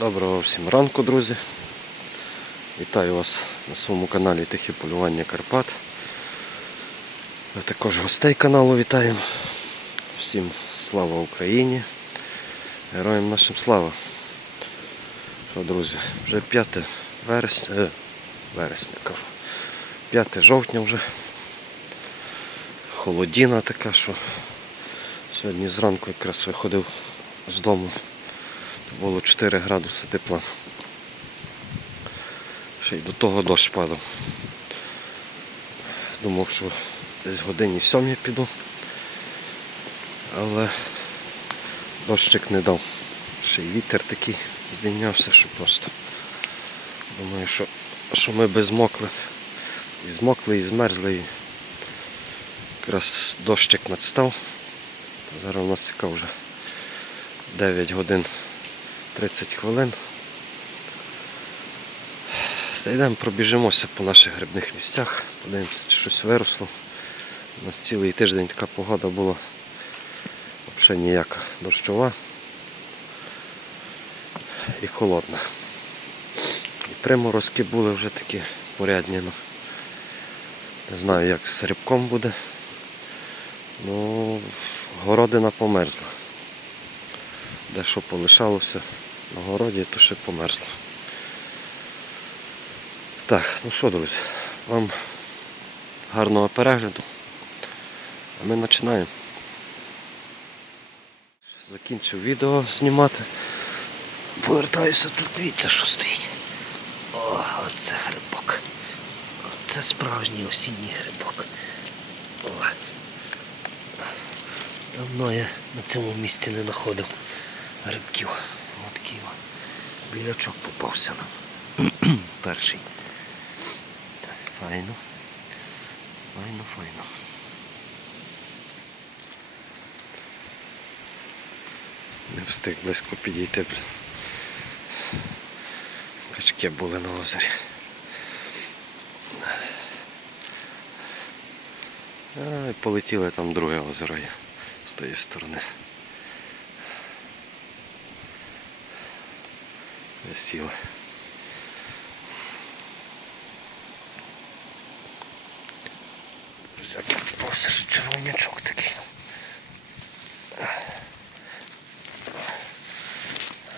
Доброго всім ранку, друзі. Вітаю вас на своєму каналі Тихе полювання Карпат. А також гостей каналу вітаємо. Всім слава Україні. Героям нашим слава. Що, друзі, вже 5 вересня, е, вересня 5 жовтня вже. Холодіна така, що сьогодні зранку якраз виходив з дому. Було 4 градуси тепла. Ще й до того дощ падав. Думав, що десь годині сьомій піду. Але дощик не дав. Ще й вітер такий здійнявся, що просто. Думаю, що, що ми би змокли. І змокли, і змерзли. Якраз дощик надстав. Зараз у нас яка вже 9 годин 30 хвилин. Йдемо, пробіжимося по наших грибних місцях, подивимося, чи щось виросло. У нас цілий тиждень така погода була взагалі ніяка дощова і холодна. І приморозки були вже такі порядні. Ну. Не знаю, як з грибком буде. Ну, городина померзла. Де що полишалося на городі, то ще. Так, ну що, друзі, вам гарного перегляду. А ми починаємо. Закінчив відео знімати. Повертаюся тут, дивіться, що стоїть. О, оце грибок. Оце справжній осінній грибок. О. Давно я на цьому місці не знаходив грибків. Білячок попався нам. Перший. Так, файно. Файно, файно. Не встиг близько підійти. Качки були на озері. А, полетіли там друге озеро з тої сторони. Сіли. Всякий попався ж червонячок такий.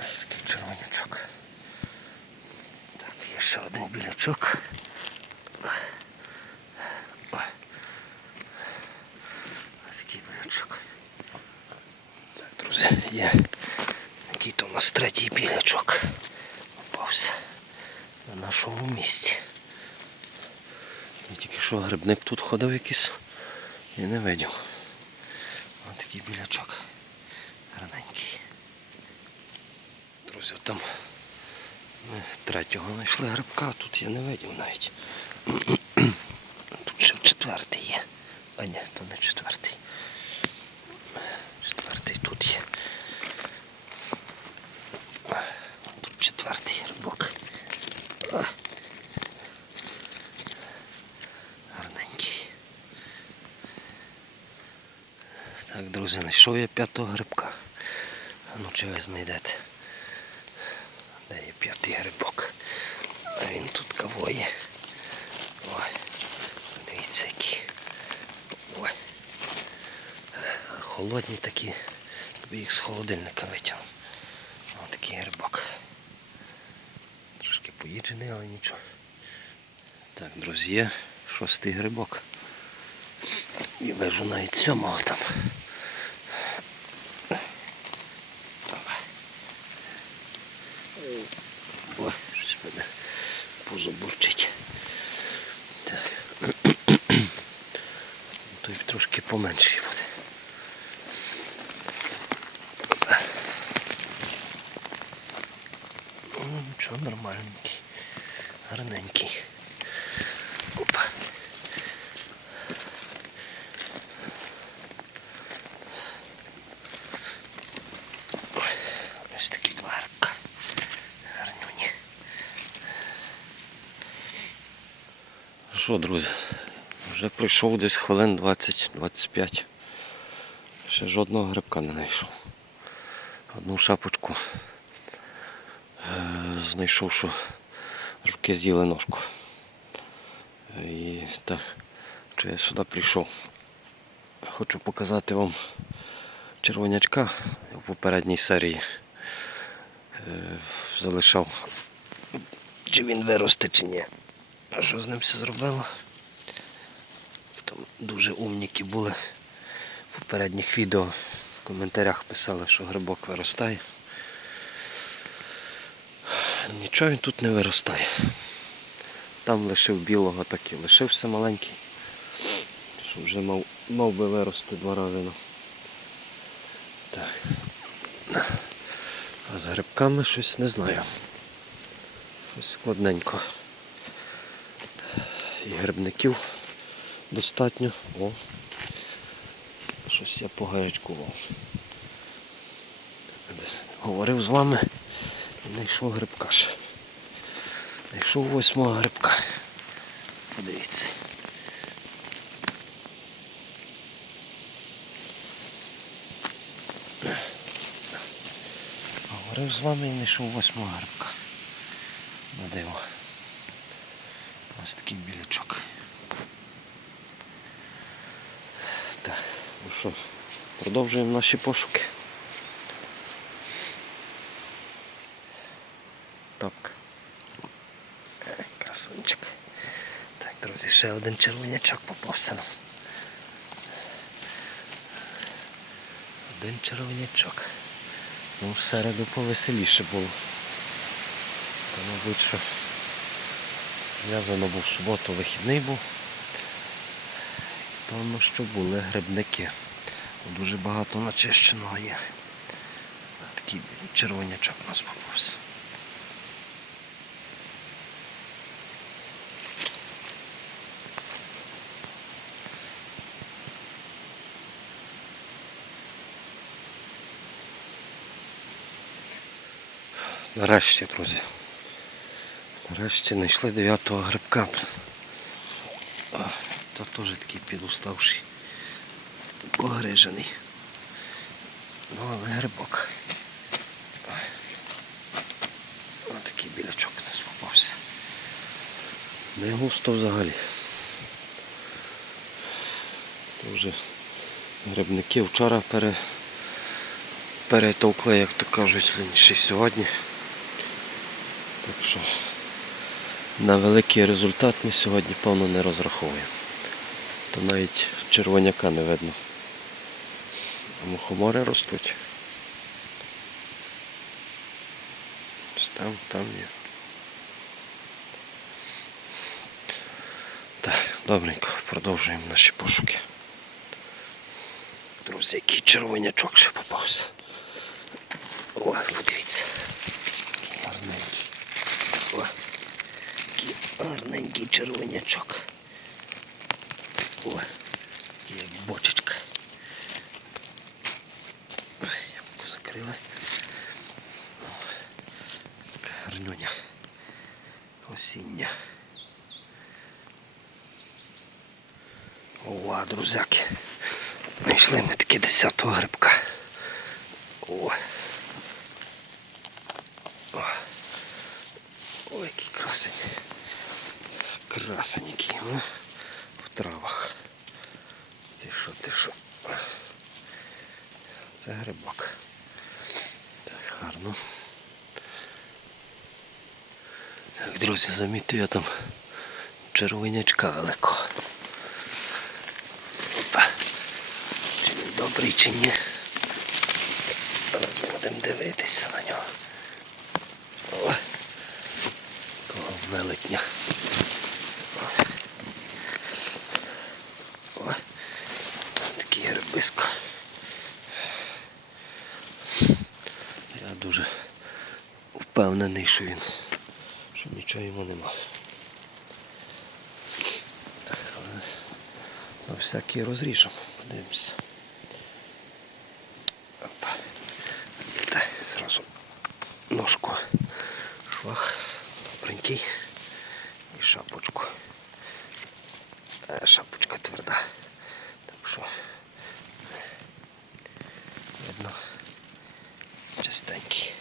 Ось такий червонячок. Так, є ще один білячок. Такий білячок. Так, друзі, є. Який то у нас третій білячок. Нашому місці. Я тільки що грибник тут ходив якийсь і не видів. Ось такий білячок. Гарненький. Друзі, там ми третього знайшли грибка, тут я не видів навіть. Тут ще четвертий є. А ні, то не. Четвертий тут є. Тут четвертий грибок. А. Гарненький. Так, знайшов я п'ятого грибка. Ну чи ви знайдете? Де є п'ятий грибок? А він тут кого є? Ой, дивіться які. Ой. Холодні такі. Тобі їх з холодильника витягнув. Ось такий грибок. Трошки поїджений, але нічого. Так, друзі, шостий грибок. І вижу навіть сьомого там. Ой, щось мене пузо бурчить. Так. Той трошки поменший буде. Ну, Нічого, нормальненький. Гарненький. Опа. Ой, Ось такі два грибка. Гарнюні. Що, друзі, вже пройшов десь хвилин 20-25. Ще жодного грибка не знайшов. Одну шапочку Е, Знайшов, що жуки з'їли ножку. І так, що я сюди прийшов. Хочу показати вам червонячка в попередній серії. Е, Залишав. Чи він виросте, чи ні. Що з ним все зробило? Там дуже умніки були в попередніх відео. В коментарях писали, що грибок виростає. Нічого він тут не виростає. Там лишив білого, так і лишився маленький. Що вже мав, мав би вирости два рази. Ну. Так. А з грибками щось не знаю. Щось складненько. І грибників достатньо. О. Щось я погарячкував. Говорив з вами і знайшов грибка ще. Знайшов восьмого грибка. Подивіться. Говорив з вами і знайшов восьмого грибка. На диво. Ось такий білячок. Так, ну що, продовжуємо наші пошуки. Тапка. Е, Красунчик. Так, друзі, ще один червонячок попався нам. Один червонячок. Ну, в середу повеселіше було. Та, мабуть, що зв'язано був в суботу, вихідний був. Певно, що були грибники. Дуже багато начищеного є. Такий червонячок у нас попався. Нарешті, друзі. Нарешті знайшли дев'ятого грибка. А, Та теж такий підуставший. Погрижений. Ну, але грибок. Ось такий білячок у нас попався. Не густо взагалі. Дуже грибники вчора пере... перетовкли, як то кажуть, ще сьогодні. Так що на великий результат ми сьогодні певно не розраховуємо. То навіть червоняка не видно. А мухомори ростуть. Там, там є. Так, добренько, продовжуємо наші пошуки. Друзі, який червонячок ще попався. О, подивіться. О, гарненький червонячок. О, як бочечка. Ямку закрили. О, Така гарнюня. Осіння. Ова, друзяки. Знайшли ми таки 10-го грибка. О. О. Ой, який красень. Красень який, ну, в травах. Ти що, ти що? Це грибок. Так, гарно. Так, друзі, замітив я там червонячка великого. Чи він добрий, чи ні. Зараз будемо дивитися на нього. О, велетня. О. О, такий. Я дуже впевнений, що він, що нічого йому нема. Так, але на всякий розріжемо. Подивимося. Опа. Так, зразу ножку. Швах. Добренький. І шапочку. Е, Шапочка тверда. Так що видно чистенький.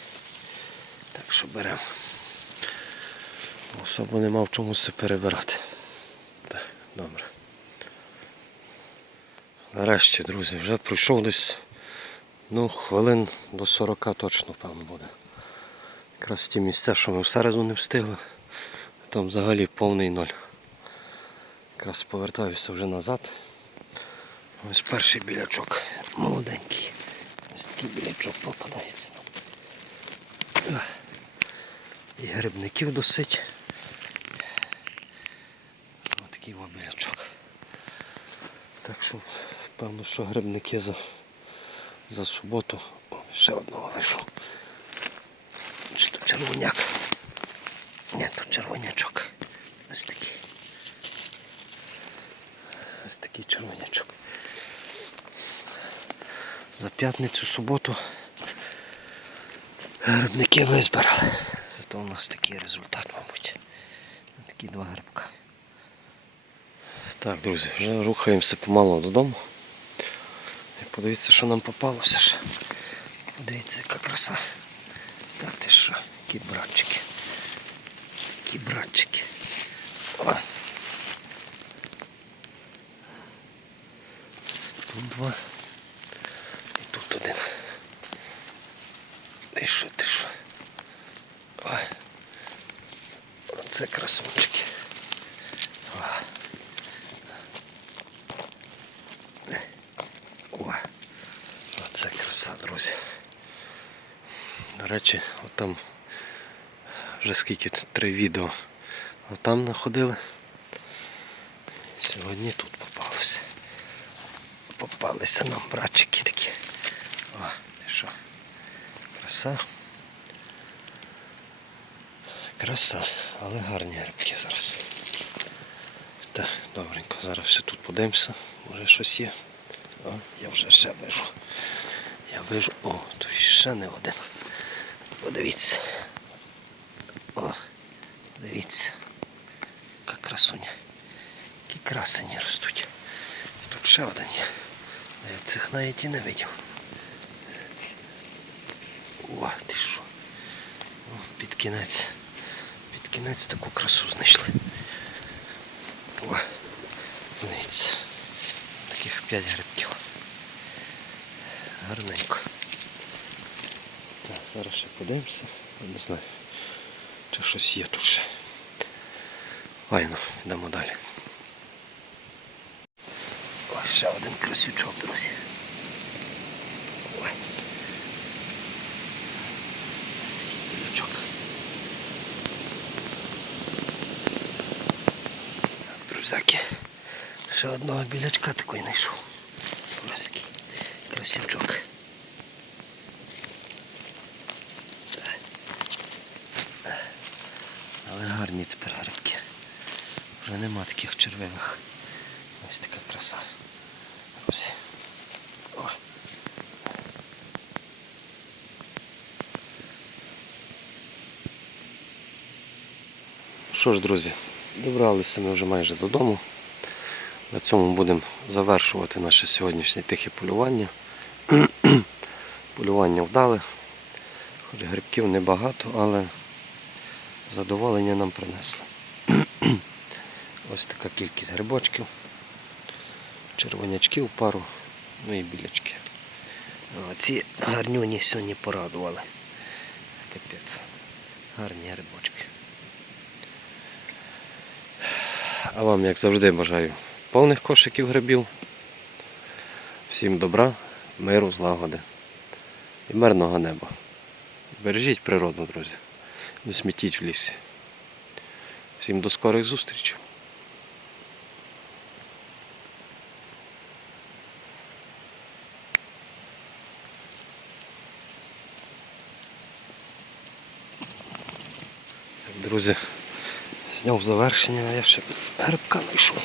Так що беремо. Особо нема в це перебирати. Так, добре. Нарешті, друзі, вже пройшов десь ну, хвилин до 40 точно, певно, буде. Якраз ті місця, що ми всереду не встигли, там взагалі повний ноль. Якраз повертаюся вже назад. Ось перший білячок молоденький. Ось такий білячок попадається. І грибників досить. Ось такий во білячок. Так що, певно, що грибники за, за суботу. О, ще одного вийшов. Чи то червоняк? Ні, то червонячок. Ось такий. Ось такий червонячок. За п'ятницю, суботу грибники визбирали. Зато у нас такий результат, мабуть. Такі два грибка. Так, друзі, вже рухаємося помалу додому. І подивіться, що нам попалося ж. Подивіться, яка краса. Так ти що, які братчики. Які братчики. О. Тут два. І тут один. Ти що, ти що? Ой. Оце красунчики. О. Оце краса, друзі. До речі, от там вже скільки три відео. Отам знаходили. Сьогодні тут попалося. Попалися нам братчики такі. О, що? Краса. Краса, але гарні грибки зараз. Так, добренько, зараз ще тут подивимося, може щось є. О, я вже ще вижу. Я вижу. О, тут ще не один. Подивіться. О, дивіться. Яка красуня. Які красені ростуть. І тут ще один є. Я цих навіть і не видів. О, ти що? О, під кінець. Кінець таку красу знайшли. О, дивіться. Таких 5 грибків. Гарненько. Так, зараз ще подивимося. Не знаю, чи щось є тут ще. Ладно, йдемо далі. Ось ще один красючок, друзі. Ой. Ось такий білячок. Друзяки. Ще одного білячка такий знайшов. Ось такий красивчок. Але гарні тепер грибки. Вже нема таких червивих. Ось така краса. Ось. О. Що ж, друзі, добралися ми вже майже додому. На цьому будемо завершувати наше сьогоднішнє тихе полювання. полювання вдале. Хоч грибків небагато, але задоволення нам принесли. Ось така кількість грибочків, червонячків пару, ну і білячки. Ці гарнюні сьогодні порадували. Капець. Гарні грибочки. А вам, як завжди, бажаю повних кошиків грибів. Всім добра, миру, злагоди і мирного неба. Бережіть природу, друзі. Не смітіть в лісі. Всім до скорих зустрічей. Друзі, зняв завершення, а я ще грибка знайшов.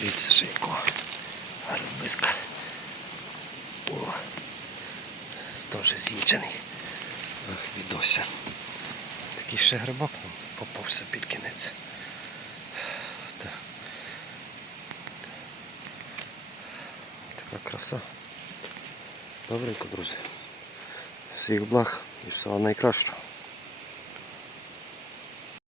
Дивіться, ще якого грибиска. О, теж з'їджений. Відося. Такий ще грибок нам попався під кінець. Так. Така краса. Добренько, друзі. Всіх благ і всього найкращого.